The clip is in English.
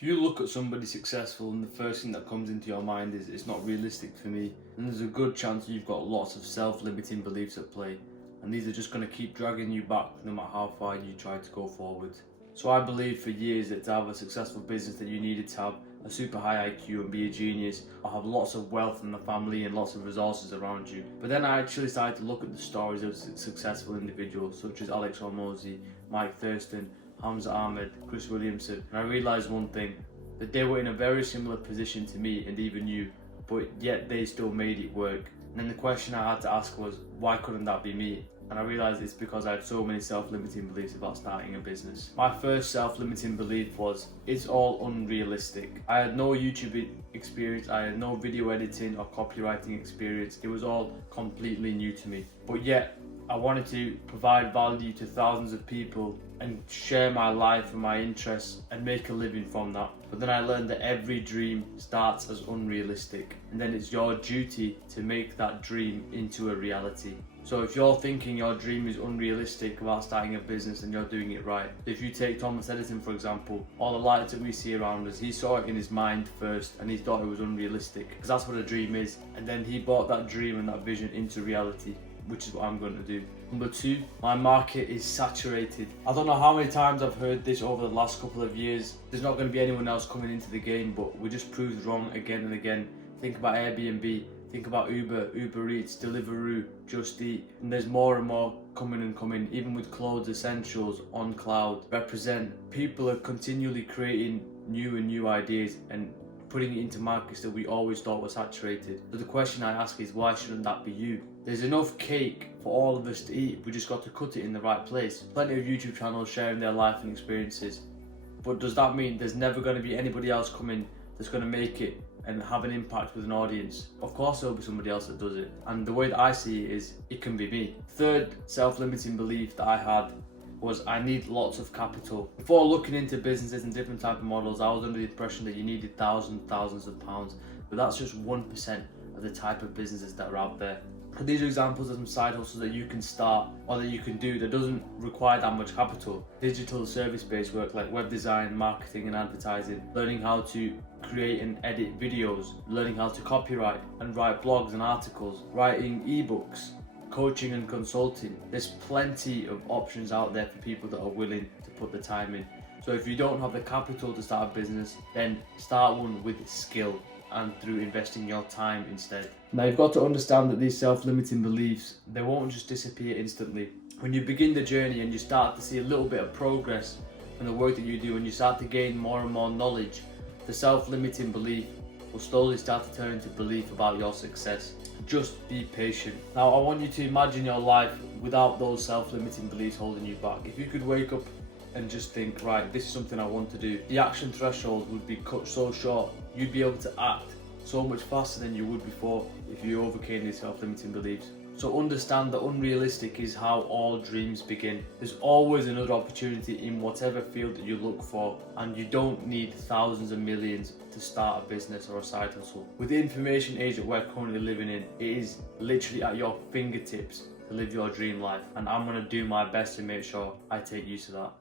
If you look at somebody successful and the first thing that comes into your mind is it's not realistic for me, then there's a good chance you've got lots of self-limiting beliefs at play, and these are just going to keep dragging you back no matter how far you try to go forward. So I believed for years that to have a successful business that you needed to have a super high IQ and be a genius, or have lots of wealth in the family and lots of resources around you. But then I actually started to look at the stories of successful individuals such as Alex Hormozi, Mike Thurston, Hamza Ahmed, Chris Williamson, and I realised one thing, that they were in a very similar position to me and even you, but yet they still made it work. And then the question I had to ask was, why couldn't that be me? And I realised it's because I had so many self-limiting beliefs about starting a business. My first self-limiting belief was, it's all unrealistic. I had no YouTube experience, I had no video editing or copywriting experience. It was all completely new to me. But yet, I wanted to provide value to thousands of people and share my life and my interests and make a living from that. But then I learned that every dream starts as unrealistic, and then it's your duty to make that dream into a reality. So if you're thinking your dream is unrealistic about starting a business, then you're doing it right. If you take Thomas Edison for example, all the lights that we see around us, he saw it in his mind first and he thought it was unrealistic, because that's what a dream is. And then he brought that dream and that vision into reality, which is what I'm going to do. Number 2, my market is saturated. I don't know how many times I've heard this over the last couple of years. There's not going to be anyone else coming into the game, but we just proved wrong again and again. Think about Airbnb, think about Uber, Uber Eats, Deliveroo, Just Eat, and there's more and more coming and coming, even with clothes essentials, on cloud, Represent. People are continually creating new ideas and putting it into markets that we always thought were saturated. So the question I ask is, why shouldn't that be you? There's enough cake for all of us to eat, we just got to cut it in the right place. Plenty of YouTube channels sharing their life and experiences. But does that mean there's never going to be anybody else coming that's going to make it and have an impact with an audience? Of course there'll be somebody else that does it. And the way that I see it is, it can be me. Third self-limiting belief that I had was, I need lots of capital. Before looking into businesses and different type of models, I was under the impression that you needed thousands of pounds, but that's just 1% of the type of businesses that are out there. And these are examples of some side hustles that you can start or that you can do that doesn't require that much capital. Digital service-based work like web design, marketing and advertising, learning how to create and edit videos, learning how to copyright and write blogs and articles, writing ebooks, coaching and consulting. There's plenty of options out there for people that are willing to put the time in. So if you don't have the capital to start a business, then start one with skill and through investing your time instead. Now you've got to understand that these self-limiting beliefs, they won't just disappear instantly. When you begin the journey and you start to see a little bit of progress from the work that you do and you start to gain more and more knowledge, the self-limiting belief will slowly start to turn into belief about your success. Just be patient. Now I want you to imagine your life without those self-limiting beliefs holding you back. If you could wake up and just think, right, this is something I want to do, the action threshold would be cut so short. You'd be able to act so much faster than you would before if you overcame these self-limiting beliefs. So understand that unrealistic is how all dreams begin. There's always another opportunity in whatever field that you look for, and you don't need thousands and millions to start a business or a side hustle. With the information age that we're currently living in, it is literally at your fingertips to live your dream life, and I'm going to do my best to make sure I take use of that.